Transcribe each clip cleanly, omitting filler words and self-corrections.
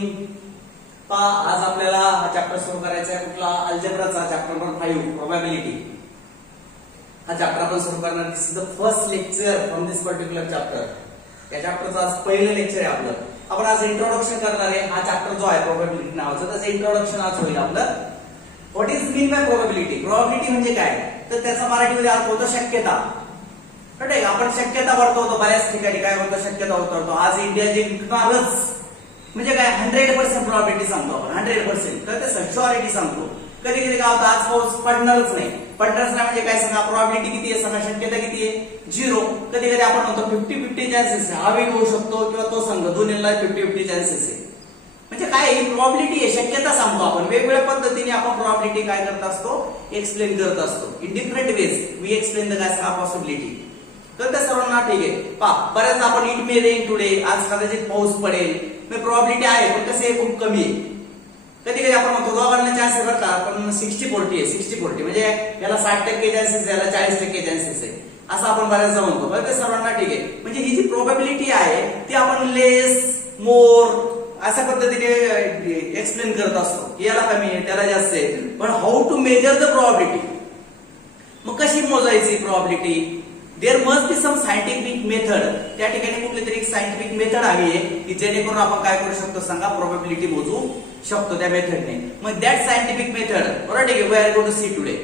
Morning. आज आपल्याला हा चॅप्टर सुरू करायचा आहे. कुठला? अल्जेब्राचा चॅप्टर नंबर 5 प्रोबॅबिलिटी. हा चॅप्टर आपण सुरू करणार. This is the first lecture from this particular chapter. या चॅप्टरचं आज पहिलं लेक्चर आहे आपलं. आपण आज इंट्रोडक्शन करणार आहे. हा चॅप्टर जो आहे प्रोबॅबिलिटी नावाचा, त्याचं इंट्रोडक्शन आज होईल आपलं. What is mean bye probability? Probability म्हणजे काय? तर त्याचा मराठीमध्ये अर्थ होतो शक्यता. ठीक, आपण शक्यता वर्तवतो बऱ्याच ठिकाणी. काय म्हणतो? शक्यता वर्तवतो. आज इंडिया जिंकणारच म्हणजे काय? 100% प्रोबॅबिलिटी सांगतो आपण. 100% तर ते शुअरिटी सांगतो. कधी कधी काय होतं? आज पाऊस पडणारच नाही. पडणारच नाही म्हणजे काय? सांगा प्रोबॅबिलिटी किती आहे? सांगा शक्यता किती आहे? 0. कधी कधी आपण म्हणतो 50-50 चान्सेस आहे. हा वेग होऊ शकतो किंवा तो संघ दोन्हीला 50-50 चान्सेस आहे. म्हणजे काय? ही प्रोबॅबिलिटी आहे, शक्यता सांगतो आपण. वेगवेगळ्या पद्धतीने आपण प्रोबॅबिलिटी काय करत असतो? एक्सप्लेन करत असतो. In different ways we explain the काय सांगा पॉसिबिलिटी. कळतं सर्वांना? ठीक आहे. पहा, बऱ्याच आपण इट मे रेन टुडे, आज कदाचित पाऊस पडेल. प्रोबॅबिलिटी आहे पण कसं आहे? खूप कमी आहे. कधी कधी आपण म्हणतो दोघांना चान्सेस बरं का, पण 60-40 आहे. 60-40 म्हणजे याला 60% चान्सेस आहे, याला 40% चान्सेस आहे, असं आपण बऱ्याचदा म्हणतो. बरं ते सर्वांना ठीक आहे. म्हणजे ही जी प्रोबॅबिलिटी आहे ती आपण लेस मोर अशा पद्धतीने एक्सप्लेन करत असतो. याला कमी आहे, त्याला जास्त आहे. पण how to measure the probability? मग कशी मोजायची probability? There must be some scientific method. त्या ठिकाणी कुठली तरी एक सायंटिफिक मेथड हवी आहे की जेणेकरून आपण काय करू शकतो? सांगा प्रोबॅबिलिटी मोजू शकतो त्या मेथडने. मग दॅट सायंटिफिक मेथड बरोबर ठीक आहे we are going to see today.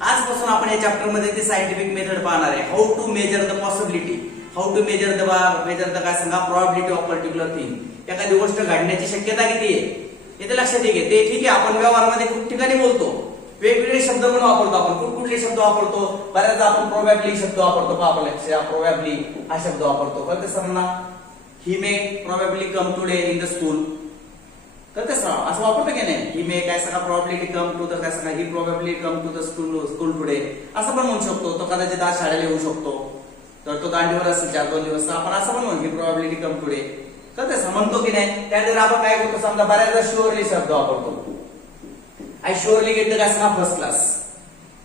आजपासून आपण या चॅप्टर मध्ये ती सायंटिफिक मेथड पाहणार आहे. How to measure the possibility, how to measure the काय सांगा प्रोबॅबिलिटी ऑफ पर्टिक्युलर थिंग. एखादी गोष्ट घडण्याची शक्यता किती आहे हे लक्षात घे. ते ठीक आहे, आपण व्यवहारामध्ये खूप ठिकाणी बोलतो, वेगवेगळे शब्द पण वापरतो. आपण कुठले शब्द वापरतो? बऱ्याचदा आपण प्रोबॅबली शब्द वापरतो. आपल्या लक्षात प्रोबॅबली हा शब्द वापरतो. कळते सर्वांना? He may probably come today in the school. कळते सर? असं वापरतो की नाही? ही मे काय सांगा प्रोबॅबिलिटी कम टू द काय सांगा he probably come to the school today असं पण म्हणू शकतो. तो कदाचित आज शाळेला येऊ शकतो. तर तो दांडीवर असेल 4-2 दिवस, आपण असं पण म्हणू की प्रोबॅबिलिटी कम टुडे. कळते सर? म्हणतो की नाही? त्यानंतर आपण काय करतो? समजा बऱ्याचदा शुअरली शब्द वापरतो. I surely get the काय सांगा फर्स्ट क्लास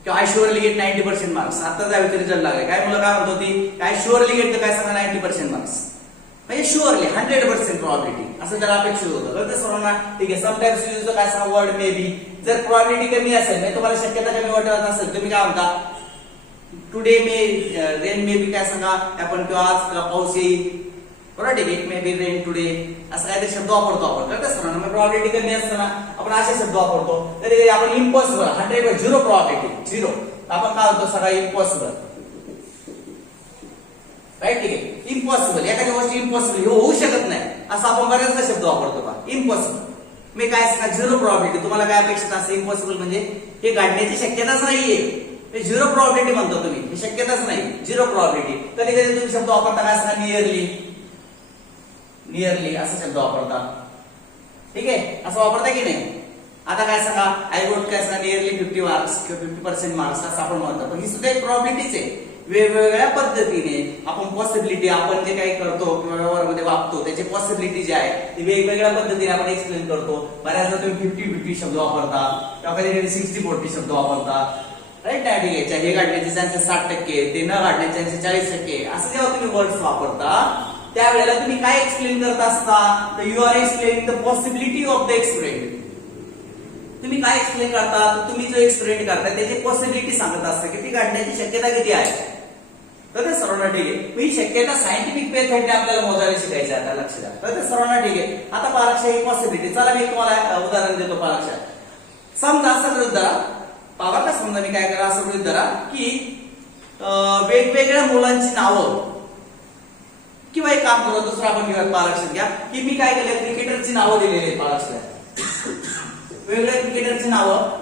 किंवा I surely get 90% मार्क्स. आता जायचं रिझल्ट लागले. काय मुलं काय म्हणतो ती? I surely get the काय सांगा 90% मार्क्स म्हणजे शुअरली 100% प्रोबॅबिलिटी असं त्याला अपेक्षित होतं. कळतं सर्वांना? ठीक आहे. समटाइम्स यूज द काय सांगा वर्ड मे बी. जर प्रोबॅबिलिटी कमी असेल म्हणजे तुम्हाला शक्यता कमी वाटत असेल, तुम्ही काय म्हणता? Today may rain may be काय सांगा आपण किंवा आज पाऊस येईल. बरोबर ठीक आहे. It may be rain today असं काहीतरी शब्द वापरतो आपण. कळतं सर्वांना? मग प्रोबॅबिलिटी कमी असताना आपण असे शब्द वापरतो. तरी आपण इम्पॉसिबल 100 0 प्रोबॅबिलिटी 0 आपण काय होतो? सगळा इम्पॉसिबल. राईट? ठीक आहे. इम्पॉसिबल एखादी गोष्ट इम्पॉसिबल हे होऊ शकत नाही असं आपण बऱ्याचदा शब्द वापरतो का? इम्पॉसिबल मी काय सांगा 0 प्रोबॅबिलिटी. तुम्हाला काय अपेक्षित असं? इम्पॉसिबल म्हणजे हे घडण्याची शक्यताच नाहीये. 0 प्रोबॅबिलिटी म्हणतो तुम्ही, ही शक्यताच नाही. 0 प्रोबॅबिलिटी. कधी कधी तुम्ही शब्द वापरता काय सांगा नियरली. नियरली असा शब्द वापरता. ठीक आहे, असं वापरता की नाही? आता काय सांगा आय गोट काय सांगा नियरली 50 मार्क्स किंवा 50% मार्क्स असं आपण म्हणतो. पण ही सुद्धा एक प्रोबॅबिलिटीच आहे. वेगवेगळ्या पद्धतीने आपण पॉसिबिलिटी आपण जे काही करतो किंवा व्यवहारामध्ये वागतो त्याची पॉसिबिलिटी जी आहे ती वेगवेगळ्या पद्धतीने आपण एक्सप्लेन करतो. बऱ्याचदा तुम्ही 50-50 शब्द वापरता किंवा कधी 60-40 शब्द वापरता. राईट? ना? ठीक आहे. हे काढण्याचे चान्सेस 60%, ते न काढण्याचे चान्सेस 40%. असं जेव्हा तुम्ही वर्ड्स वापरता त्यावेळेला तुम्ही काय एक्सप्लेन करत असता? तर you are explaining the possibility of the experiment. तुम्ही काय एक्सप्लेन करता? तुम्ही जो एक्सपेरिमेंट करताय त्याची पॉसिबिलिटी सांगत असता की ती घडण्याची शक्यता किती आहे. तर ते सर्वांना ठीक आहे. ही शक्यता सायंटिफिक मेथडने आपल्याला मोजायला शिकायची आहे. आता लक्ष द्या. तर ते सर्वांना ठीक आहे. आता पालक्षा ही पॉसिबिलिटी. चला मी तुम्हाला उदाहरण देतो. पालक्षा समजा असं गृहीत धरा, पावा का समजा मी काय करा असं गृहीत धरा की वेगवेगळ्या मुलांची नावं किंवा एक काम करू दुसरं आपण घेऊया. पालक्षात घ्या की मी काय केलं क्रिकेटरची नावं दिलेली आहेत. पालक्षात वेगवेगळ्या क्रिकेटरची नावं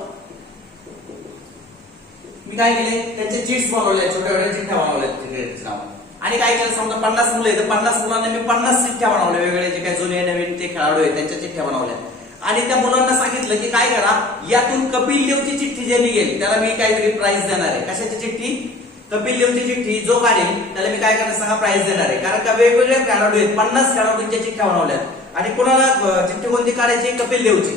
मी काय केले त्यांचे चिट्स बनवले, छोट्या छोट्या चिठ्ठ्या बनवल्या क्रिकेटरची नावं. आणि काय केलं समजा 50 मुलं आहेत तर 50 मुलांना मी 50 चिठ्ठ्या बनवल्या. वेगवेगळे जे काही जुने नवीन ते खेळाडू आहेत त्यांच्या चिठ्ठ्या बनवल्या. आणि त्या मुलांना सांगितलं की काय करा यातून कपिल देवची चिठ्ठी जे निघेल त्याला मी काहीतरी प्राइज देणार आहे. कशाची चिठ्ठी? कपिल देवची चिठ्ठी जो काढेल त्याला मी काय करणार सांगा प्राइज देणार आहे. कारण का वेगवेगळे खेळाडू आहेत, 50 खेळाडूंच्या चिठ्ठ्या बनवल्या आणि कोणाला चिठ्ठी कोणती काढायची? कपिल देवची.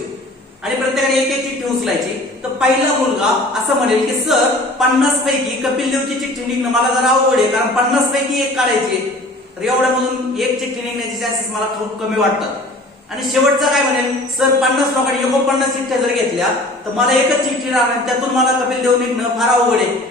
आणि प्रत्येकाने एक एक चिठ्ठी उचलायची. तर पहिला मुलगा असं म्हणेल की सर 50 पैकी कपिल देवची चिठ्ठी निघणं मला जरा अवघड आहे कारण 50 पैकी एक काढायची. तर एवढ्यामधून एक चिठ्ठी निघण्याचे चान्सेस मला खूप कमी वाटतात. आणि शेवटचा काय म्हणेल, सर 50 लोकांनी 49 चिठ्ठ्या जर घेतल्या तर मला एकच चिठ्ठी राहणार, त्यातून मला कपिल देव निघणं फार अवघड आहे.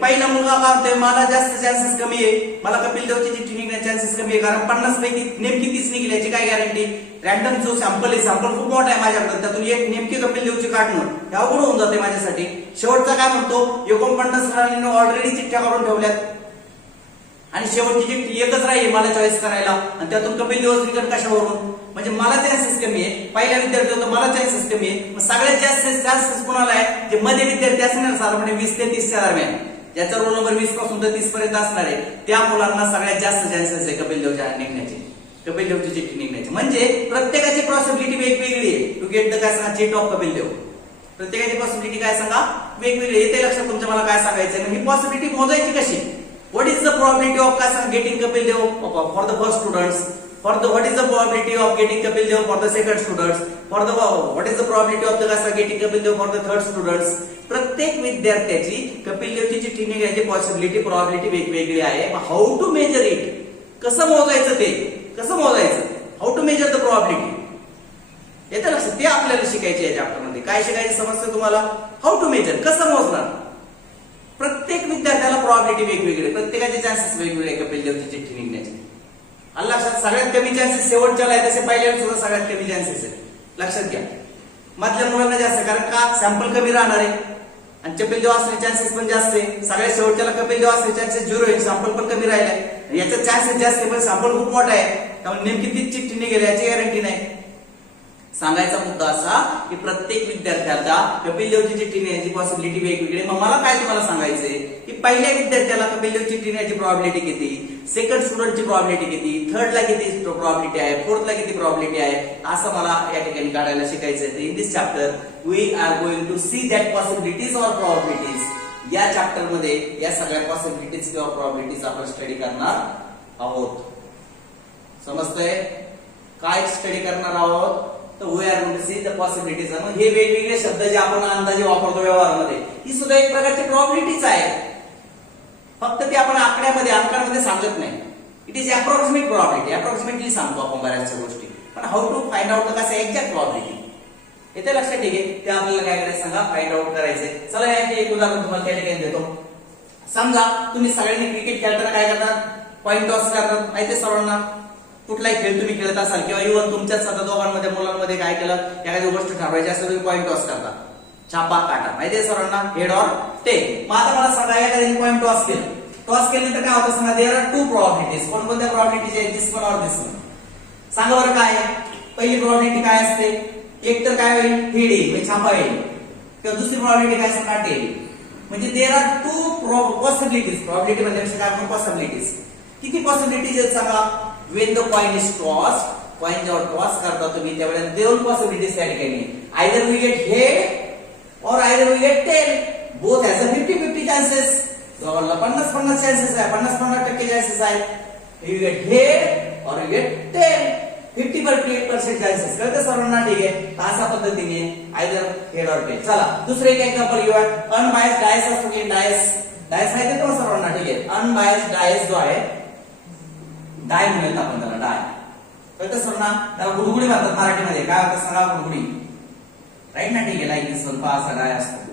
पहिला मुलगा काय म्हणतोय, मला जास्त चान्सेस कमी आहे, मला कपिल देवची चिठ्ठी निघण्याचे चान्सेस कमी आहे, कारण 50 पैकी नेमकी 30 निघेल याची काय गॅरंटी. रॅन्डम जो सॅम्पल आहे, सॅम्पल खूप मोठा आहे माझ्याकडे, त्यातून एक नेमकी कपिल देवची काढणं हे अवघड होऊन जाते माझ्यासाठी. शेवटचा काय म्हणतो, 49 जणांनी ऑलरेडी चिठ्ठ्या काढून ठेवल्यात आणि शेवटची चिठ्ठी एकच राहील मला चॉईस करायला, आणि त्यातून कपिल देव निघण कशावरून, म्हणजे मला चान्सेस कमी आहे. पहिल्या विद्यार्थी होतो मला चान्सेस कमी आहे, मग सगळ्यात जास्त चान्सेस कोणाला आहे, जे मध्ये विद्यार्थी असणार साधारणपणे 20 ते 30 च्या दरम्यान, ज्याचा रोल नंबर 20 पासून तर 30 पर्यंत असणार आहे, त्या मुलांना सगळ्यात जास्त चान्सेस आहे कपिल देवच्या निघण्याचे, कपिल देवची चिठ्ठी निघण्याची. म्हणजे प्रत्येकाची पॉसिबिलिटी वेगवेगळी आहे टू गेट द काय सांगा चिट ऑफ कपिल देव. प्रत्येकाची पॉसिबिलिटी काय सांगा वेगवेगळी आहे. ते लक्षात तुमच्या मला काय सांगायचं, ही पॉसिबिलिटी मोजायची कशी. What is the probability of काय सांगा getting Kapil Dev for the first students, what is the probability of getting Kapil Dev for the second students, what is the probability of the काय सांगा getting Kapil Dev for the third students. प्रत्येक विद्यार्थ्याची कपिल देवची चिठ्ठी निघण्याची possibility probability वेगवेगळी आहे. हाऊ टू मेजर इट, कसं मोजायचं, ते कसं मोजायचं, how to measure the probability, येतं लक्षात. ते आपल्याला शिकायचे आहे चॅप्टर मध्ये. काय शिकायचे समजतं तुम्हाला, हाऊ टू मेजर, कसं मोजणार. प्रत्येक विद्यार्थ्याला प्रोबॅबिलिटी वेगवेगळी, प्रत्येकाचे चान्सेस वेगवेगळे कपिल देवची चिठ्ठी निघण्याचे. आणि लक्षात सगळ्यात कमी चान्सेस शेवटच्याला आहे, तसे पहिल्याला सुद्धा सगळ्यात कमी चान्सेस आहेत, लक्षात घ्या. मधल्या मुलांना जास्त, कारण का सॅम्पल कमी राहणार आहे आणि कपिल देव असण्याचे चान्सेस पण जास्त आहे. सगळ्यात शेवटच्याला कपिल देव असण्याचे चान्सेस 0 आहे, सॅम्पल पण कमी राहिलाय, याचा चान्सेस जास्त आहे पण सॅम्पल खूप मोठा आहे, त्यामुळे नेमकी तीच चिठ्ठी निघेल याची गॅरंटी नाही. सांगायचा मुद्दा असा की प्रत्येक विद्यार्थ्याला कपिल देवची चिठ्ठी नेण्याची पॉसिबिलिटी वेगवेगळी. मग मला काय तुम्हाला सांगायचंय की पहिल्या विद्यार्थ्याला कपिल देव चिठ्ठी नेण्याची प्रोबॅबिलिटी किती, सेकंड स्टुडंटची प्रोबॅबिलिटी किती, थर्डला किती प्रोबॅबिलिटी आहे, फोर्थला किती प्रोबॅबिलिटी आहे, असं मला या ठिकाणी काढायला शिकायचंय. In this chapter we are going to see that possibilities or probabilities. या चॅप्टर मध्ये या सगळ्या पॉसिबिलिटीज किंवा प्रोबॅबिलिटीज आपण स्टडी करणार आहोत. समजतंय काय स्टडी करणार आहोत, तर we are going to see the possibilities. हे वेगवेगळे शब्द जे आपण अंदाजे वापरतो व्यवहारामध्ये, ही सुद्धा एक प्रकारची प्रोबॅबिलिटीज आहे, फक्त ते आपण अंकांमध्ये सांगत नाही. It is approximate probability, approximately सांगतो आपण बऱ्याचशा गोष्टी, पण हाऊ टू फाइंड आउट कसं एक्झॅक्ट प्रोबॅबिलिटी येते लक्षात. ठीक आहे, ते आपल्याला काय करायचं सांगा, फाइंड आउट करायचंय. चला याचे एक उदाहरण तुम्हाला त्या ठिकाणी देतो. समजा तुम्ही सगळ्यांनी क्रिकेट खेळताना काय करतात, पॉइंट टॉस करतात, माहिती सर्वांना. कुठलाही खेळ तुम्ही खेळत असाल किंवा इव्हन तुमच्याच आता दोघांमध्ये मुलांमध्ये काय केलं, एखादी गोष्ट ठरवायची असेल तुम्ही पॉइंट टॉस करता, छापा काटा, माहितीये सर्वांना, हेड ऑर टेल. मग आता मला सांगा एखाद्याने पॉइंट टॉस केलं, टॉस केल्यानंतर काय होतं सांगा, देयर आर 2 प्रोबॅबिलिटीज. कोणकोणत्या प्रोबॅबिलिटीज आहेत, दिस वन ऑर दिस वन. सांगा बरं काय पहिली प्रोबॅबिलिटी काय असते, एक तर काय होईल, हेड येईल म्हणजे छापा येईल, किंवा दुसरी प्रोबॅबिलिटी काय सांगा, टेल. म्हणजे देयर आर 2 पॉसिबिलिटीज. प्रोबॅबिलिटी म्हणजे काय म्हणतो, पॉसिबिलिटीज. किती पॉसिबिलिटीज आहेत सांगा. When the coin is tossed, coin जेव्हा टॉस करता तुम्ही त्यावेळेला 2 पॉसिबिलिटीज त्या ठिकाणी, either we get head or either we get tail. Both has a 50-50 chances. दोघांना 50-50 चान्सेस आहे, 50-50% चान्सेस आहेत. You get head or you get tail. 50% chances. कळतं सर्वांना, ठीक आहे. अशा पद्धतीने either head or tail. चला दुसरे एक एक्झाम्पल घेऊया. अनबायस्ड डायस असतो की डायस माहिती आहे तुम्हाला सर्वांना, ठीक आहे. अनबायस्ड डायस जो आहे, डाय म्हणूयात आपण त्याला, डाय. कळतं सर्वांना, त्याला गुडगुडी म्हणतात मराठीमध्ये. काय होतं सांगा, गुडगुडी, राईट ना, ठीक आहे. लाईक दिस वन असा डाय असतो.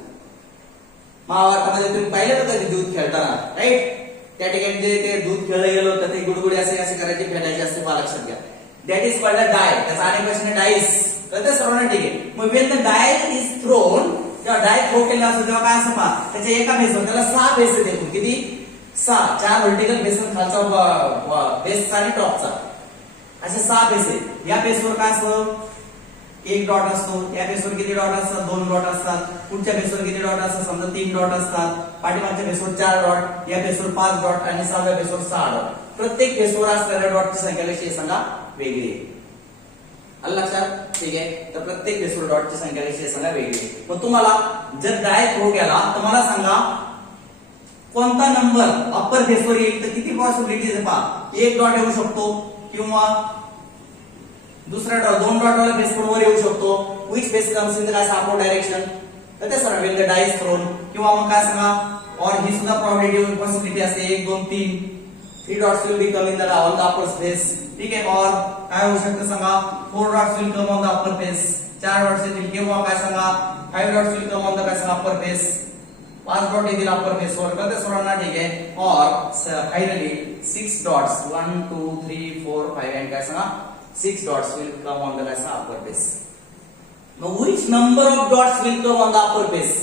महाभारतामध्ये तुम्ही पाहिलं ना कधी दूध खेळताना, राईट, त्या ठिकाणी जे ते दूध खेळलं गेलं होतं ते गुडगुडी असे असे करायचे, फेडायचे असते, मला लक्षात घ्या. That is called a die. त्याचा अनेक प्रश्न डाईस. कळतं सर्वांना, ठीक आहे. मग when the die is thrown, जेव्हा डाय थ्रो केला असतो तेव्हा काय असं पहा, त्याच्या एका बेसवर त्याला 6 बेस येतील. किती, 6. 4 व्हर्टिकल बेस, खालचा बेसचा आणि टॉपचा, असे 6 बेस आहेत. या बेसवर काय असतं, 1 डॉट असतो. या बेसवर किती डॉट असतात, 2 डॉट असतात. पुढच्या बेसवर किती डॉट असतात, समजा 3 डॉट असतात. पाठीमागच्या बेसवर 4 डॉट, या बेसवर 5 डॉट आणि 6व्या बेसवर 6 डॉट. प्रत्येक बेसवर असलेल्या डॉटची संख्या कशी आहे सांगा, वेगळी आहे. आलं लक्षात, ठीक आहे. तर प्रत्येक बेसवर डॉटची संख्या कशी आहे सांगा, वेगळी आहे. मग तुम्हाला जर डाय थ्रो केला तर मला सांगा कोणता नंबर अप्पर बेसवर येईल, तर किती पॉसिबिलिटीज आहे पहा. 1 डॉट येऊ शकतो किंवा दुसरा डॉट, 2 डॉट वाला बेसवर वर येऊ शकतो. Which base comes in the upward direction, तर ते sir when the die is thrown. किंवा मग काय सांगा, और ही सुद्धा प्रोबॅबिलिटी पॉसिबिलिटी असते 1 2 3 3 dots will be come in the on the upper space. ठीक आहे. और काय होऊ शकतं सांगा 4 dots will come on the upper face. 4 dots येतील किंवा काय सांगा 5 dots will come on the काय सांगा upper face. 5 डॉट येतील upper face वर कळतं सर्वांना. ठीक आहे. और फायनली 6 dots 1 2 3 4 5 and काय सांगा 6 dots will come on the काय सांगा upper face. Now which number of dots will come on the upper face?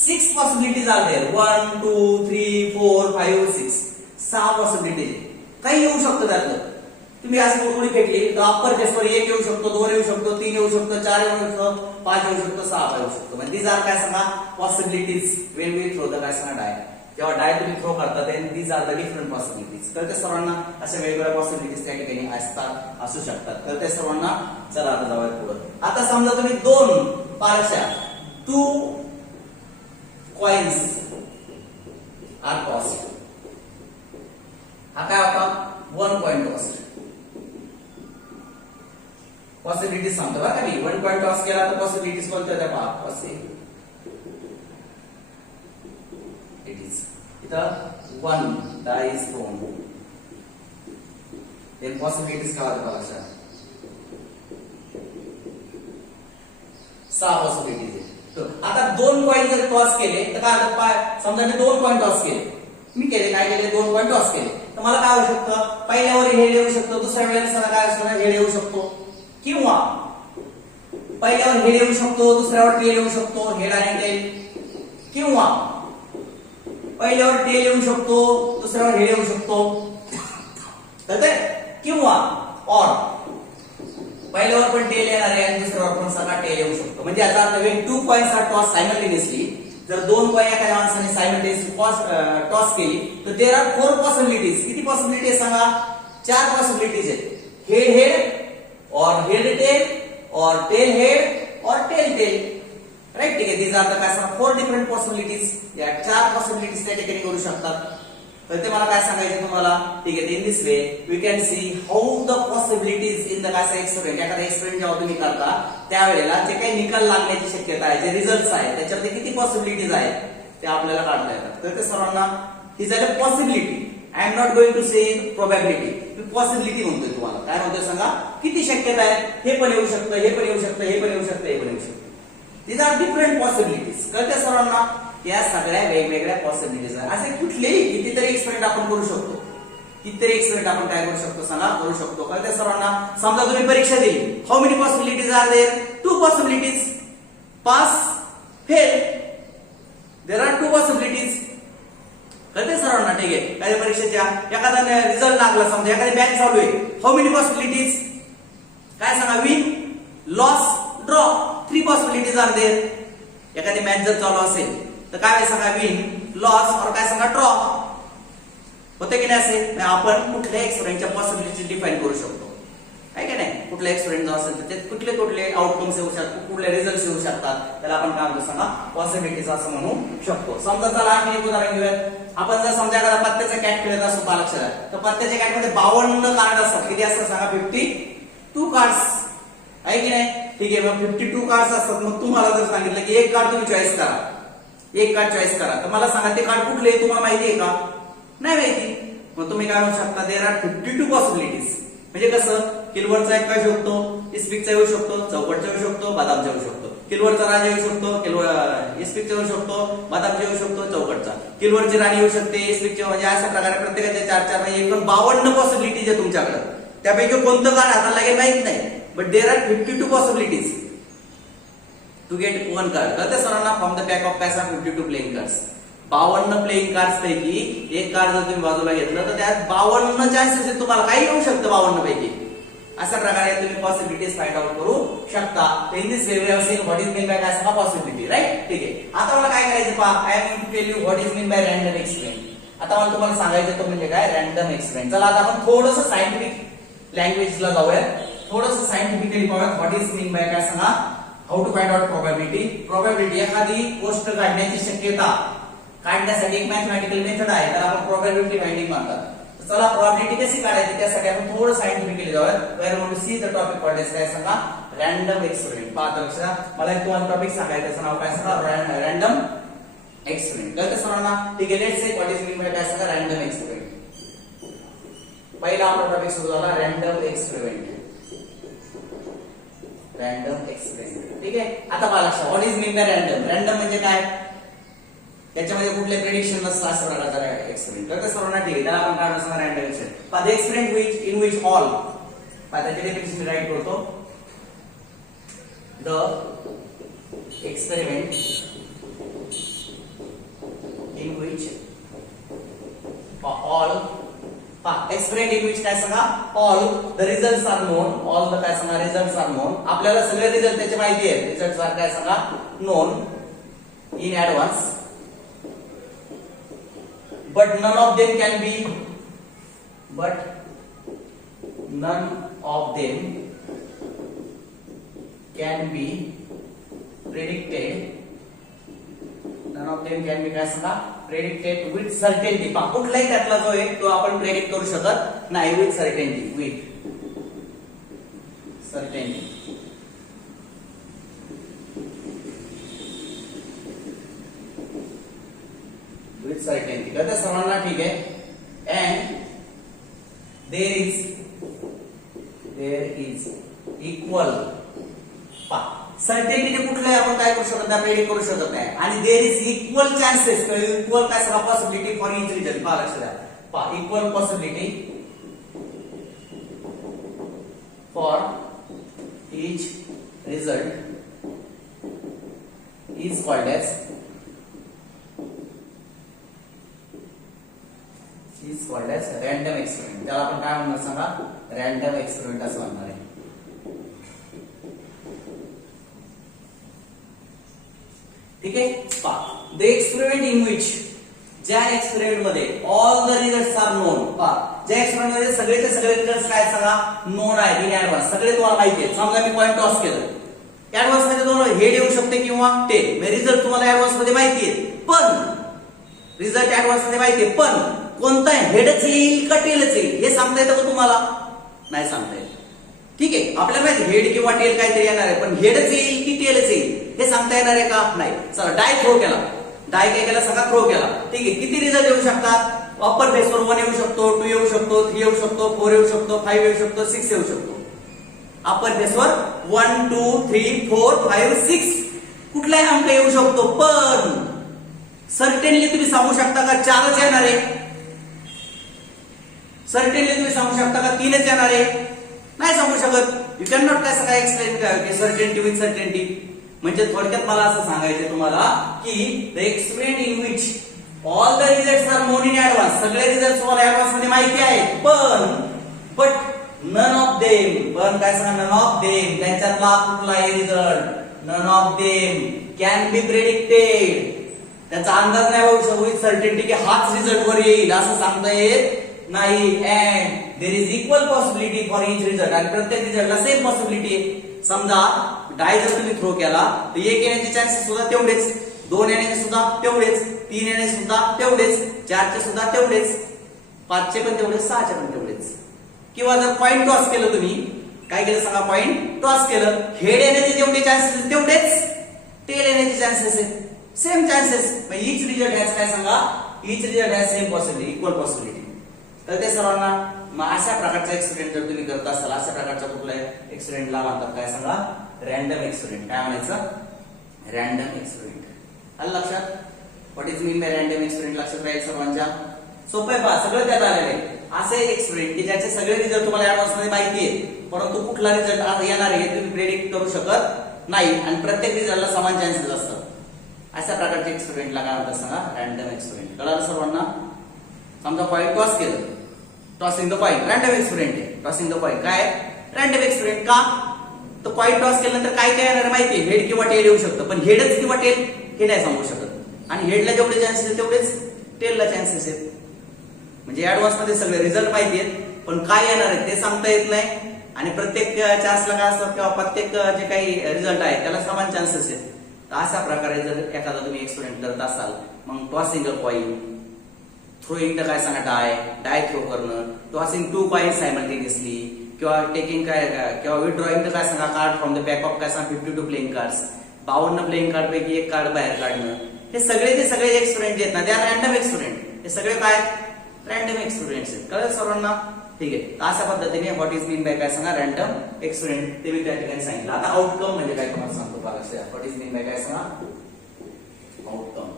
6 possibilities are there. 1 2 3 4 5 6. 6 possibilities. काही येऊ शकतं त्यातलं. तुम्ही अशी उडी फेकली तर अप्पर फेसवर 1 येऊ शकतो, 2 येऊ शकतो, 3 येऊ शकतो, 4 येऊ शकतो, 5 येऊ शकतो, 6 येऊ शकतो. म्हणजे these are काय सांगा possibilities when we throw the काय सांगा die. जेव्हा डाय तुम्ही थ्रो करता then these are the different possibilities. कळते सर्वांना अशा वेगवेगळ्या possibilities त्या ठिकाणी असतात असू शकतात. कळते सर्वांना. चला आता जाऊया पुढे. आता समजा तुम्ही दोन पारशा 2 coins are tossed. हा काय होता 1 coin tossed. पॉसिबिलिटीज सांगतो बरं का मी. 1 coin toss केला तर पॉसिबिलिटीज कोणत्या त्या पहा. पॉसिबिलिटीज इथं 1 die is thrown. then possibilities काय होतं बघा. 6 पॉसिबिलिटीज आहेत. आता 2 कॉइन जर टॉस केले तर काय होतं. समजा मी 2 कॉइन टॉस केले. मी केले काय केले 2 कॉइन टॉस केले तर मला काय होऊ शकतं पहिल्यावर हेड येऊ शकतो, दुसऱ्या वेळेला मला काय असतं हेड येऊ शकतो, किंवा पहिल्यावर हेड येऊ शकतो, दुसऱ्यावर टेल येऊ शकतो, हेड आणि टेल, किंवा पहिल्यावर टेल येऊ शकतो, दुसऱ्यावर हेड येऊ शकतो. कळतंय. किंवा और पहिल्यावर पण टेल येणार आहे आणि दुसऱ्यावर पण सगळा टेल येऊ शकतो. म्हणजे याचा अर्थ when 2 coins are tossed simultaneously, जर 2 कॉइन एखाद्या माणसाने सायमल्टेनियसली टॉस केली तर देयर आर 4 पॉसिबिलिटीज. किती पॉसिबिलिटी आहे सांगा 4 पॉसिबिलिटीज आहेत. हेड हेड और हेड टेल और टेल हेड और टेल टेल. राइट. ठीक आहे. these are the काय सांगा 4 different possibilities. या 4 पॉसिबिलिटीज त्या ठिकाणी करू शकतात. तर ते मला काय सांगायचं तुम्हाला. ठीक आहे. In this way we can see how the possibilities in the काय एक्सपेरिमेंट. एखादा एक्सपेरिमेंट जेव्हा तुम्ही करता त्यावेळेला जे काही निकाल लागण्याची शक्यता आहे, जे रिझल्ट्स आहेत त्याच्यामध्ये किती पॉसिबिलिटीज आहेत ते आपल्याला काढता येतात. तर ते सर्वांना ही झाली possibility. I am not going to say probability. मी पॉसिबिलिटी म्हणतोय तुम्हाला. काय म्हणतोय सांगा किती शक्यता आहे. हे पण येऊ शकतं, हे पण येऊ शकतं, हे पण येऊ शकतं, हे पण येऊ शकतं. these are different possibilities. कळते सर्वांना. या सगळ्या वेगवेगळ्या पॉसिबिलिटीज आहेत. असे कुठलेही कितीतरी एक्सपेरिमेंट आपण करू शकतो. कितीतरी एक्सपेरिमेंट आपण काय करू शकतो सांगा करू शकतो. कळते सर्वांना. समजा तुम्ही परीक्षा दिली. How many possibilities are there. 2 possibilities. Pass fail. There are 2 possibilities. कळते सर्वांना. ठीक आहे. काही परीक्षेच्या एखादा रिझल्ट लागला समजा एखादी बॅच चालू आहे. हाऊ मेनी पॉसिबिलिटीज काय सांगा win loss draw. 3 possibilities are there. एखादी मॅच जर चालू असेल तर काय सांगा विन लॉस और काय सांगा ड्रॉ. होते की नाही असे. आपण कुठल्या एक्सपेरिमेंटच्या पॉसिबिलिटी डिफाइन करू शकतो. आहे की नाही. कुठला एक्सपेरिमेंट जो असेल तर कुठले कुठले आउटकम्स येऊ शकतात, कुठले रिझल्ट येऊ शकतात त्याला आपण काय म्हणतो सांगा पॉसिबिलिटीज असं म्हणू शकतो. समजा चला आणखी एक उदाहरण घेऊयात. आपण जर समजा एखादा पत्त्याचा कॅट खेळत असतो पालक्षरात तर पत्त्याच्या कॅट मध्ये 52 कार्ड असतात. किती असतात सांगा 52 कार्ड्स. आहे की नाही. ठीक आहे. मग 52 कार्ड्स असतात. मग तुम्हाला जर सांगितलं की एक कार्ड तुम्ही चॉईस करा, एक कार्ड चॉईस करा तर मला सांगा ते कार्ड कुठले तुम्हाला माहिती आहे का. नाही माहिती. मग तुम्ही काय म्हणू शकता देयर आर 52 पॉसिबिलिटीज. म्हणजे कसं किलवरचा एक काय शकतो, इस्पिकचा येऊ शकतो, चौकटचा येऊ शकतो, बदामचा येऊ शकतो. किलवरचा राजा येऊ शकतो, इस्पिकचा येऊ शकतो, बदामचा येऊ शकतो, चौकटचा. किलवरची राणी येऊ शकते, इस्पिकची. म्हणजे अशा प्रकारे प्रत्येकाचे 4-4 म्हणजे एकूण 52 पॉसिबिलिटीज आहे तुमच्याकडे. त्यापैकी कोणतं कार्ड हाताला लागेल माहित नाही. But there are 52 possibilities to get 1 card. कळते सरांना. फ्रॉम द पॅक ऑफ काय सांगा 52 प्लेइंग कार्ड्स. 52 प्लेइंग कार्ड्स पैकी एक कार्ड जर तुम्ही बाजूला घेतलं तर त्यात 52 चान्सेस आहेत तुम्हाला काही येऊ शकतं 52 पैकी. अशा प्रकारे तुम्ही पॉसिबिलिटीज फाइंड आउट करू शकता. In this way we have seen what is mean by काय सांगा पॉसिबिलिटी. राईट. ठीक आहे. आता मला काय करायचं पहा. I am going to tell you what is mean by random experiment. आता मला तुम्हाला सांगायचं तो म्हणजे काय रँडम एक्सपेरिमेंट. चला आता आपण थोडंसं सायंटिफिक लँग्वेजला जाऊया. थोडंसं सायंटिफिकली पाहूया व्हॉट इज मीन बाय काय सांगा how to find out probability. Probability एखादी गोष्ट काढण्याची शक्यता काढण्यासाठी एक मॅथमॅटिकल मेथड आहे त्याला आपण प्रोबॅबिलिटी फाइंडिंग म्हणतात. चला प्रोबॅबिलिटी कशी काढायची त्यासाठी आपण थोडं सायंटिफिकली जाऊया. We are going to see the topic what is काय सांगा रँडम एक्सपेरिमेंट. पाहता लक्षात मला एक तुम्हाला टॉपिक सांगायचं त्याचं नाव काय सांगा रँडम एक्सपेरिमेंट. कळतं सर्वांना. ठीक आहे. Let's say what is mean by काय सांगा रँडम एक्सपेरिमेंट. पहिला आपला टॉपिक सुरू झाला रॅन्डम एक्सपेरिमेंट. Random experiment. ठीक आहे. आता पहा लक्षात, what is mean bye random. Random म्हणजे काय? त्याच्यामध्ये कुठले प्रेडिक्शन नसतं अशा प्रकारचा एक्सपेरिमेंट. तर सर्वांना ठीक आहे, त्याला आपण काय म्हणतो रॅन्डम एक्सपेरिमेंट. पहा the experiment which in which all, पहा त्याची डेफिनिशन राईट करतो. The experiment in which all experiment in which काय सांगा all the results are known, all the काय सांगा results are known, आपल्याला सगळे रिझल्ट त्याचे माहिती आहेत, रिझल्ट्स आर काय सांगा known in advance, but none of them can be predicted. None of them can be काय सांगा predicted with certainty. पहा कुठलाही त्यातला जो आहे तो आपण प्रेडिक्ट करू शकत नाही with certainty. with certainty कहते सर्वांना ठीक आहे. and there is equal, पहा सर्टेनिटी कुठलाही आपण काय करू शकत नाही, प्रेडिक्ट करू शकत नाही. आणि there is equal chances, equal काय सांगा पॉसिबिलिटी फॉर इच रिझल्ट. पहा लक्षात द्या, पहा equal possibility for each result is called as random experiment. त्याला आपण काय म्हणणार सांगा, रॅन्डम एक्सपेरिमेंट असं म्हणणार आहे. ठीक आहे. पहा द एक्सपेरिमेंट इन विच, ज्या एक्सपेरिमेंट मध्ये all the results are known. पहा ज्या एक्सपेरिमेंट मध्ये सगळेचे सगळे रिझल्ट्स काय सांगा नोन आहेत इन ऍडव्हान्स, सगळे तुम्हाला माहिती आहेत. समजा मी पॉइंट टॉस केलं, ऍडव्हान्स मध्ये तुम्हाला हेड येऊ शकते किंवा टेल, म्हणजे रिझल्ट तुम्हाला ऍडव्हान्स मध्ये माहिती आहे, पण रिझल्ट ऍडव्हान्स मध्ये माहिती आहे, पण कोणता हेडच येईल का टेलच येईल हे सांगता येतं का तुम्हाला? नाही सांगता येत. ठीक आहे, आपल्याला माहिती हेड किंवा टेल काहीतरी येणार आहे, पण हेडच येईल की टेलच येईल हे सांगता येणार आहे का? नाही. चला डाय थ्रो केला, डाय काय केला सांगा, थ्रो केला. ठीक आहे, किती रिझल्ट येऊ शकतात? अप्पर बेसवर 1 येऊ शकतो, 2 येऊ शकतो, 3 येऊ शकतो, 4 येऊ शकतो, 5 येऊ शकतो, 6 येऊ शकतो. अप्पर बेसवर 1 2 3 4 5 6 कुठलाही अंक येऊ शकतो, पण सर्टेनली तुम्ही सांगू शकता का 4च येणार आहे? सर्टेनली तुम्ही सांगू शकता का 3च येणार आहे? नाही सांगू शकत. यू कॅन नॉट काय सांगा एक्सप्लेन काय सर्टेनिटी विथ सर्टेनिटी. म्हणजे थोडक्यात मला असं सांगायचं तुम्हाला की the experiment in which all the results are known in advance, सगळे रिझल्ट्स तुम्हाला ऍडव्हान्स मध्ये माहिती आहेत, बट नन ऑफ देम, पण काय सांगा नन ऑफ देम, त्यांच्यातला कुठलाही result none of them can be predicted, त्याचा अंदाज नाही होऊ शकत विथ सर्टेनिटी की हाच रिझल्ट वर येईल असं सांगता येत नाही. And there is equal possibility for each result, आणि प्रत्येक रिझल्टला सेम पॉसिबिलिटी आहे. समजा डाय जर तुम्ही थ्रो केला तर 1 येण्याचे चान्सेस सुद्धा तेवढेच, 2 येण्याचे सुद्धा तेवढेच, 3 येण्याचे सुद्धा तेवढेच, 4चे सुद्धा तेवढेच, 5चे पण तेवढेच, 6चे पण तेवढेच. किंवा जर पॉइंट टॉस केलं, तुम्ही काय केलं सांगा, पॉइंट टॉस केलं, हेड येण्याचे जेवढे चान्सेस तेवढेच, टेल येण्याचे चान्सेस आहेत same chances. Each result has काय सांगा, each result has same possibility, equal possibility. तर ते सर्वांना अशा प्रकारचा एक्सपेरिमेंट जर तुम्ही करत असाल, अशा प्रकारचा कुठल्या एक्सपेरिमेंटला म्हणतात काय सांगा, रॅन्डम एक्सपेरिमेंट. काय म्हणायचं, रॅन्डम एक्सपेरिमेंट. आलं लक्षात? What is mean bye random experiment लक्षात राहील सर्वांच्या? सोपं आहे पहा, सगळं त्यात आलेलं आहे. असे एक्सपेरिमेंट की ज्याचे सगळे रिझल्ट तुम्हाला ऍडव्हान्स मध्ये माहिती आहे, परंतु कुठला रिझल्ट येणार आहे तुम्ही प्रेडिक्ट करू शकत नाही, आणि प्रत्येक रिझल्टला समान चान्सेस असतात. अशा प्रकारच्या एक्सपेरिमेंटला काय म्हणतात सांगा, रॅन्डम एक्सपेरिमेंट. कळालं सर्वांना? समजा पॉइंट टॉस केलं, tossing the point, random experiment आहे. टॉसिंग द पॉइंट काय रॅन्डम एक्सपेरिमेंट का? तर पॉइंट टॉस केल्यानंतर काय काय येणार माहिती आहे, हेड किंवा टेल येऊ शकतं, पण हेडच किंवा टेल हे नाही सांगू शकत. आणि हेडला जेवढे चान्सेस आहेत तेवढेच टेलला चान्सेस आहेत. म्हणजे ऍडव्हान्स मध्ये सगळे रिझल्ट माहिती आहेत, पण काय येणार आहे ते सांगता येत नाही. आणि प्रत्येक चान्सला काय असतात किंवा प्रत्येक जे काही रिझल्ट आहे त्याला समान चान्सेस आहेत. तर अशा प्रकारे जर एखादा तुम्ही एक्सपेरिमेंट करत असाल, मग tossing a coin, throwing the काय सांगा डाय थ्रो करणं, टॉसिंग 2 कॉइन्स सायमल्टेनियसली, किंवा टेकिंग काय किंवा विथड्रॉइंग द काय सांगा card from the back of काय सांगा 52 प्लेइंग कार्ड्स, 52 प्लेइंग कार्ड पैकी एक कार्ड बाहेर काढणं, हे सगळे जे सगळे एक्सपेरिमेंट आहेत ना, ते आर रॅन्डम एक्सपेरिमेंट. हे सगळे काय रॅन्डम एक्सपेरिमेंट्स आहेत. कळलं सर्वांना? ठीक आहे. अशा पद्धतीने व्हॉट इज मीन बाय काय सांगा, रॅन्डम एक्सपेरिमेंट ते मी त्या ठिकाणी सांगितलं. आता आउटकम म्हणजे काय तुम्हाला सांगतो बघा. व्हॉट इज मीन बाय काय सांगा, आउटकम.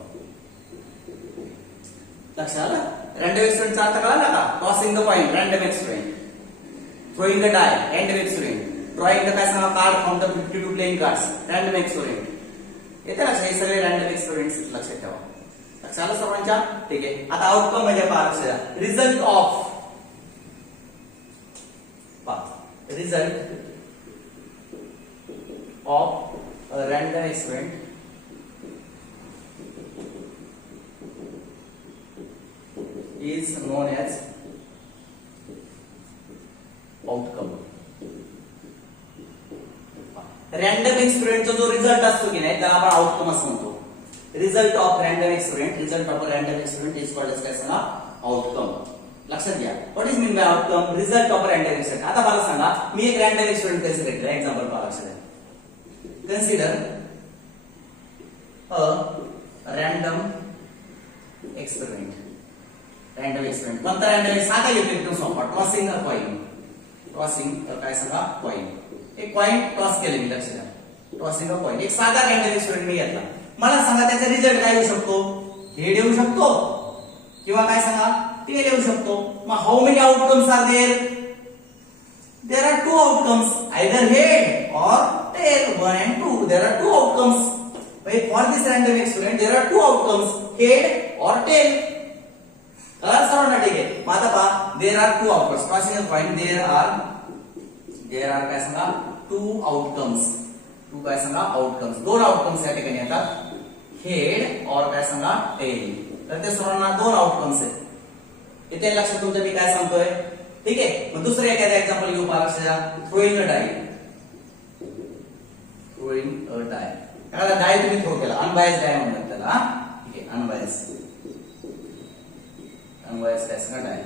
लक्षात आलं? रॅन्डम एक्सपेरिमेंटचा अर्थ कळाला का? Tossing the coin random experiment, throwing the die random experiment, drawing the काय सांगा card from the 52 playing cards random experiment. येते लक्षात? हे सगळे रॅन्डम एक्सपेरिमेंट्स लक्षात ठेवा. लक्षात आलं सर्वांच्या? ठीक आहे. आता आउटकम म्हणजे पहा लक्षात, result of a random experiment is known as outcome. Random एक्सपेरिमेंटचा जो रिझल्ट असतो की नाही त्याला आपण आउटकम असं म्हणतो. Result of random experiment, result of a random experiment is called as काय सांगा, आउटकम. लक्षात घ्या. What is mean by outcome, result of random experiment. आता मला सांगा मी एक रॅन्डम एक्सपेरिमेंट कन्सिडर केला. एक्झाम्पल पहा लक्षात घ्या. Consider a random experiment. Random experiment कोणता रॅन्डम आहे सांगा, येतो एकदम सोपा. टॉसिंग अ कॉइन, टॉसिंग काय सांगा, कॉइन. एक कॉइन टॉस केले मी. लक्षात घ्या. टॉसिंग अ कॉइन एक साधा रॅन्डम एक्सपेरिमेंट मी घेतला. मला सांगा त्याचा रिझल्ट काय येऊ शकतो. हेड येऊ शकतो किंवा काय सांगा टेल येऊ शकतो. मग how many outcomes are there? There are 2 outcomes, either head और tail, 1 and 2. There are 2 outcomes. For this random experiment there are 2 outcomes, head और टेल. सर्वांना ठीक आहे. मग आता पहा, there are 2 outcomes. Tossing a coin, there are काय सांगा 2 आउटकम्स. 2 काय सांगा आउटकम्स. 2 आउटकम्स या ठिकाणी येतात, हेड और काय सांगा टेल. तर ते सर्वांना 2 आउटकम्स आहेत. इथे लक्षात तुमच्या मी काय सांगतोय. ठीक आहे. मग दुसरं एखादं एक्झाम्पल घेऊ पहा. लक्षात घ्या. Throwing a die. Throwing a die. एखादा डाय तुम्ही थ्रो केला, अनबायस्ड डाय म्हणतात त्याला. ठीक आहे. अनबायस्ड काय सांगा डाय.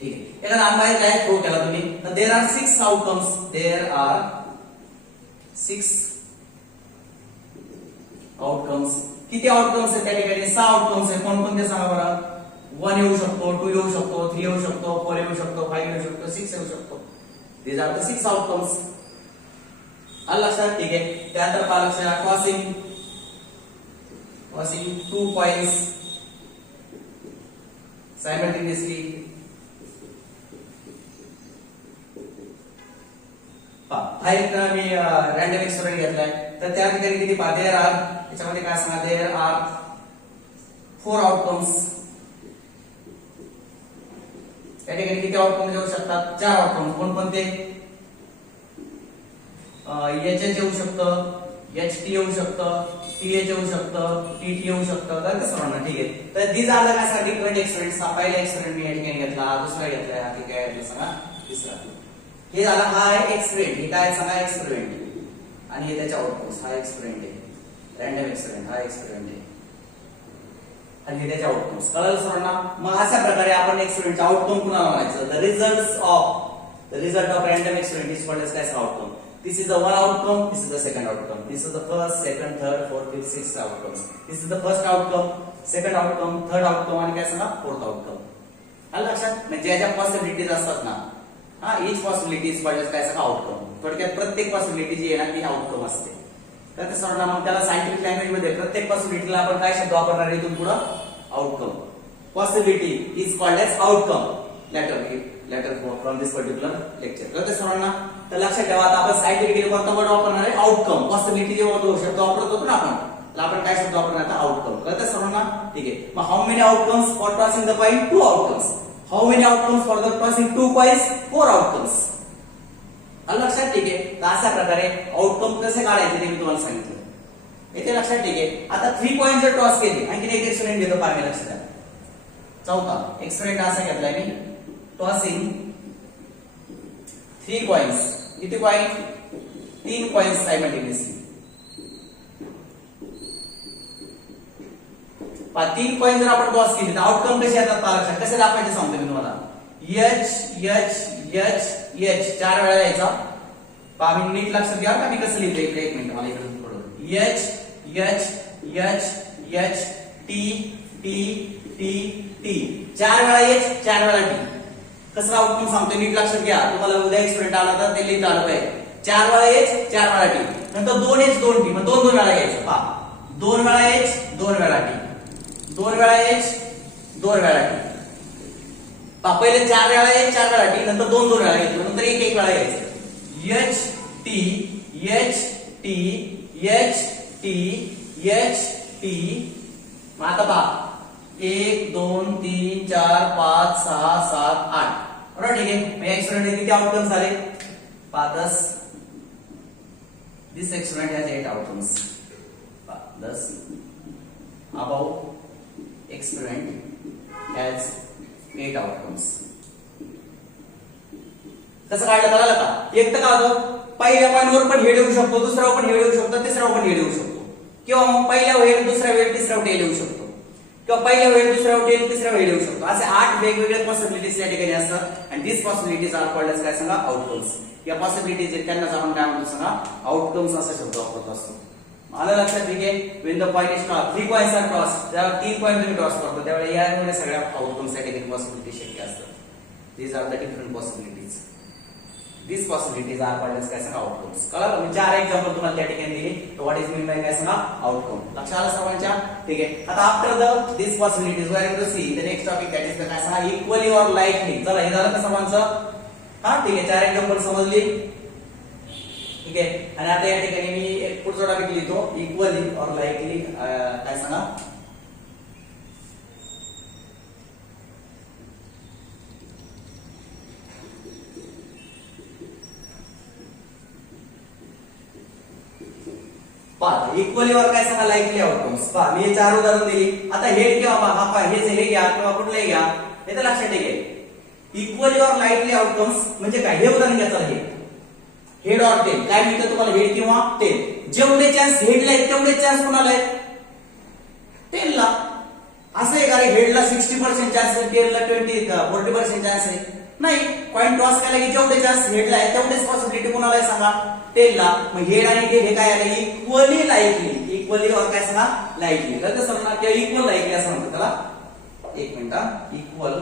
ठीक आहे. एखादा अनबायस्ड डाय थ्रो केला तुम्ही, तर there are 6 outcomes. There are 6 outcomes. किती आउटकम्स आहेत त्या ठिकाणी? 6 आउटकम्स आहेत. कोणकोणते सांगा बरं. 1 येऊ शकतो, 2 येऊ शकतो, 3 येऊ शकतो, 4 येऊ शकतो, 5 येऊ शकतो, 6 येऊ शकतो. these are the 6 outcomes. आलं लक्षात? ठीक आहे. त्यानंतर पहा लक्षात, टॉसिंग 2 कॉइन्स सायमल्टेनियसली. हा एक मी रॅन्डम एक्सपेरिमेंट घेतलाय. तर त्या ठिकाणी किती पहा, देयर आर, त्याच्यामध्ये काय सांगा, देयर आर 4 आउटकम्स. त्या ठिकाणी किती आउटकम्स येऊ शकतात? 4 आउटकम्स. कोणकोणते? एच येऊ शकतं, HT येऊ शकतं, TH येऊ शकतं, TT येऊ शकतं. तर कसं म्हणणार? ठीक आहे. तर these are the काय डिफरंट एक्सपेरिमेंट्स. पहिला एक्सपेरिमेंट मी या ठिकाणी घेतला, दुसरा घेतलाय, हा ठीक आहे सांगा तिसरा. हे झाला हा एक्सपेरिमेंट. हे काय सांगा एक्सपेरिमेंट, आणि हे त्याच्या आउटकम्स. हा एक्सपेरिमेंट आहे रॅन्डम एक्सपेरिमेंट, हा एक्सपेरिमेंट आहे, आणि हे त्याच्या आउटकम्स. कळलं सर्वांना? मग अशा प्रकारे आपण एक्सपेरिमेंटचे आउटकम कुणाला म्हणायचं? The result of random experiment is called as काय outcome. This is the one outcome, this is the second outcome. This is the first, second, third, fourth, fifth, sixth outcomes. This is the first outcome, second outcome, third outcome, आणि काय सांगा fourth outcome. आलं लक्षात? म्हणजे ज्या ज्या possibilities असतात ना, हा each possibility is called as काय सांगा outcome. थोडक्यात प्रत्येक पॉसिबिलिटी जी आहे ना ती आउटकम असते. तर ते समजलं. मग त्याला सायंटिफिक लँग्वेज मध्ये प्रत्येक पॉसिबिलिटीला आपण काय शब्द वापरणार आहे इथून पुढे? Outcome. Possibility is called as outcome. Later from this particular lecture. तर ते सर्वांना तर लक्षात ठेवा. आता आपण सायंटिफिकली कोणता वर्ड वापरणार आहे? आउटकम. पॉसिबिलिटी जे शब्द वापरत होतो ना आपण काय शब्द वापरणार आता? आउटकम. कळतं सर्वांना? ठीक आहे. मग how many outcomes for tossing the coin? 2 outcomes. How many outcomes for the tossing 2 coins? 4 outcomes. आलं लक्षात? ठीक आहे. तर अशा प्रकारे आउटकम कसे काढायचे ते मी तुम्हाला सांगितलं. येथे लक्षात? ठीक आहे. आता 3 कॉइन जर टॉस केली, आणखी एक एक्सपेरिमेंट घेतो पाहिजे. लक्षात द्या. चौथा एक्सपेरिमेंट असा घेतलाय मी, टॉसिंग 3 कॉइन्स. किती कॉइन? 3 coins simultaneously. 3 कॉइन जर आपण टॉस केली तर आउटकम कसे येतात पहा. लक्षात कसे दाखवायचे सांगतो मी तुम्हाला. H 4 वेळा यायचा. पहा मी नीट लक्षात घ्या का मी कसं लिहितो. इकडे एक मिनिट, मला इकडे थोडं. H T T T T T 4 वेळा एच 4 वेळा टी. कसं आउटकम सांगतो नीट लक्षात घ्या. तुम्हाला उद्या एक्सपेरिमेंट आला तर ते लिहिता आलं पाहिजे. 4 वेळा एच 4 वेळा टी नंतर 2H 2T मग 2 वेळा घ्यायचं. पहा 2 वेळा एच 2 वेळा टी 2 वेळा एच 2 वेळा टी. पहा पहिले 4 वेळा एच 4 वेळा टी नंतर 2 वेळा घ्यायचं नंतर 1 वेळा घ्यायचं. H T H T H T H T. आता पहा 1 2 3 4 5 6 7 8 बरोबर ठीक आहे. मग एक्सपेरिमेंट किती आउटकम्स झाले? 10. This experiment has 8 outcomes. 10 above experiment has 8 outcomes. कसं काढलं कळलं का? एक तर काय होतं पहिल्या पॉईंटवर पण हेड येऊ शकतो दुसऱ्यावर पण हेड येऊ शकतो तिसऱ्यावर पण हेड येऊ शकतो किंवा मग पहिल्या वेळ दुसऱ्या वेळ तिसऱ्या टेल येऊ शकतो किंवा पहिल्या वेळ दुसऱ्या टेल तिसऱ्या वेळ येऊ शकतो. असे 8 वेगवेगळे पॉसिबिलिटीज या ठिकाणी असतात आणि दिस पॉसिबिलिटीज आर कॉल्ड एज काय सांगा आउटकम्स. या पॉसिबिलिटीज आहेत त्यांनाच आपण काय म्हणतो सांगा आउटकम्स असा शब्द वापरत असतो. आलं लक्षात ठीक आहे. When the point is toss 3 points are toss जेव्हा 3 पॉइंट तुम्ही टॉस करतो त्यावेळी यामुळे सगळ्या आउटकम्स या ठिकाणी पॉसिबिलिटी शक्य असतात. These are the different possibilities. These possibilities are called as काय सांगा आउटकम्स. कळलं? मी 4 एक्झाम्पल तुम्हाला त्या ठिकाणी दिले. व्हॉट इज मीन बाय काय सांगा आउटकम. लक्षात आलं सर्वांच्या? ठीक आहे. आता after the this possibilities we are going to see the next topic that is the काय सांगा इक्वली ऑर लाइकली. चला हे झालं का सर्वांचं? हा ठीक आहे. 4 एक्झाम्पल समजली. ठीक आहे. आणि आता या ठिकाणी मी एक पुढचा टॉपिक लिहितो इक्वली ऑर लाइकली काय सांगा पहा इक्वली वर काय सांगा लाइकली आउटकम्स. पहा मी 4 उदाहरण दिली. आता हेड किंवा हा हे घ्या किंवा कुठलंही घ्या हे तर लक्षात ठेवा. इक्वली वर लाइकली आउटकम्स म्हणजे काय हे उदाहरण घ्या. चला हेड ऑर टेल काय म्हणतो तुम्हाला हेड किंवा टेल. जेवढे चान्स हेडला आहेत तेवढे चान्स कोणाला आहेत? टेलला. असं आहे का रे हेडला 60% चान्स आहे टेलला 40% चान्स आहे? नाही. कॉइन टॉस केला की जेवढे चान्स हेडला आहे तेवढेच पॉसिबिलिटी कोणाला आहे सांगा टेलला. मग हेड आणि टेल हे काय आले इक्वली लाइकली. इक्वली और काय सांगा लाइकली. तर कसं म्हणणार किंवा इक्वल लाइकली असं म्हणतात त्याला. एक मिनिट इक्वल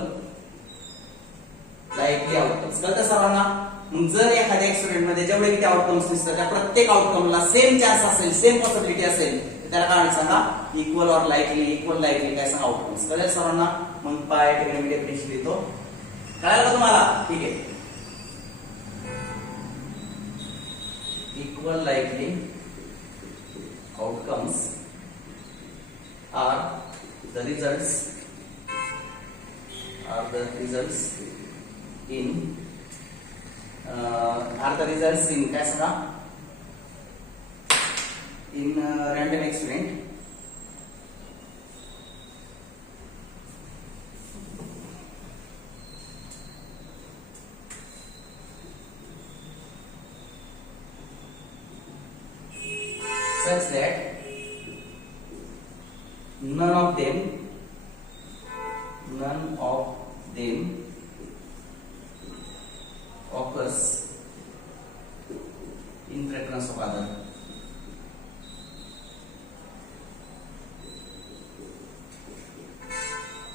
लाइकली आउटकम्स कळतं सर्वांना. मग जर एखाद्या एक्सपेरिमेंट मध्ये जेवढे किती आउटकम्स दिसतात त्या प्रत्येक आउटकमला सेम चान्स असेल सेम पॉसिबिलिटी असेल त्याला काय सांगा इक्वल और इक्वल लाइकली काय सांगा आउटकम्स. कळलं सर्वांना? मग पाय ठिकाणी मी डेफिनेशन देतो. कळलं तुम्हाला? ठीक आहे. Equal likely outcomes are the results in काय सांगा in random experiment such that none of them occurs in preference of other.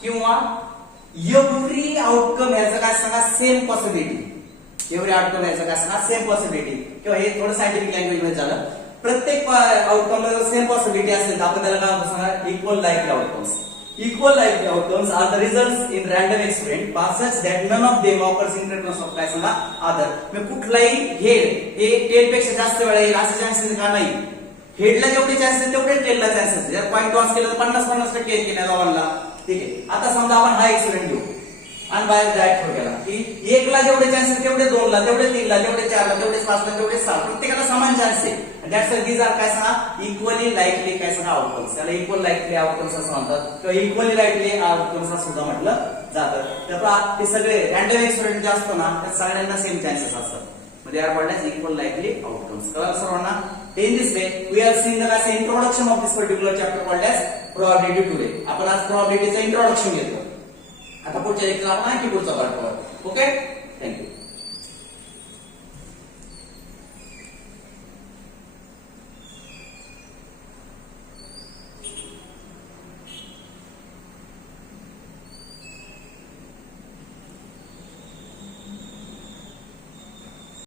किंवा एव्हरी आउटकम याचं काय सांगा सेम पॉसिबिलिटी. एव्हरी आउटकम याचं काय सांगा सेम पॉसिबिलिटी किंवा हे थोडं सायंटिफिक लँग्वेज मध्ये झालं. प्रत्येक आउटकमला जर सेम पॉसिबिलिटी असेल तर आपण त्याला काय म्हणतो सांगा equal likely outcomes. Equal likely outcomes are the results in random experiment such that none of them occurs in preference of काय सांगा अदर. मग कुठलाही हेड हे टेल पेक्षा जास्त वेळा येईल असे चान्सेस का नाही? हेडला जेवढे चान्सेस तेवढे टेलला चान्सेस. जर पॉईंट टॉस केलं तर 50-50% येईल की नाही दोघांना. ठीक आहे. आता समजा आपण हा एक्सपेरिमेंट घेऊ अनबायस्ड डायट थ्रो केला की 1ला जेवढे चान्सेस तेवढे 2ला तेवढे 3ला तेवढे 4ला तेवढे 5ला तेवढे 6 प्रत्येकाला समान चान्स आहे. दॅट्स व्हाय दीज आर काय सांगा इक्वली लाइकली काय सांगा आउटकम्स. त्याला इक्वल लाइकली आउटकम्स असं म्हणतात किंवा इक्वली लाइकली आउटकम्स असं सुद्धा म्हटलं जातं. तर हे सगळे रँडम एक्सपेरिमेंट जे असतो ना त्या सगळ्यांना सेम चान्सेस असतात. They are called as equal likely outcomes. कळलं सर्वांना? In this way we have seen the introduction of this particular chapter called as probability today. आपण आज probability चं इंट्रोडक्शन घेतो. आता पुढच्या लेक्चरला आपण आणखी पुढचा पार्ट करू. Okay, thank you.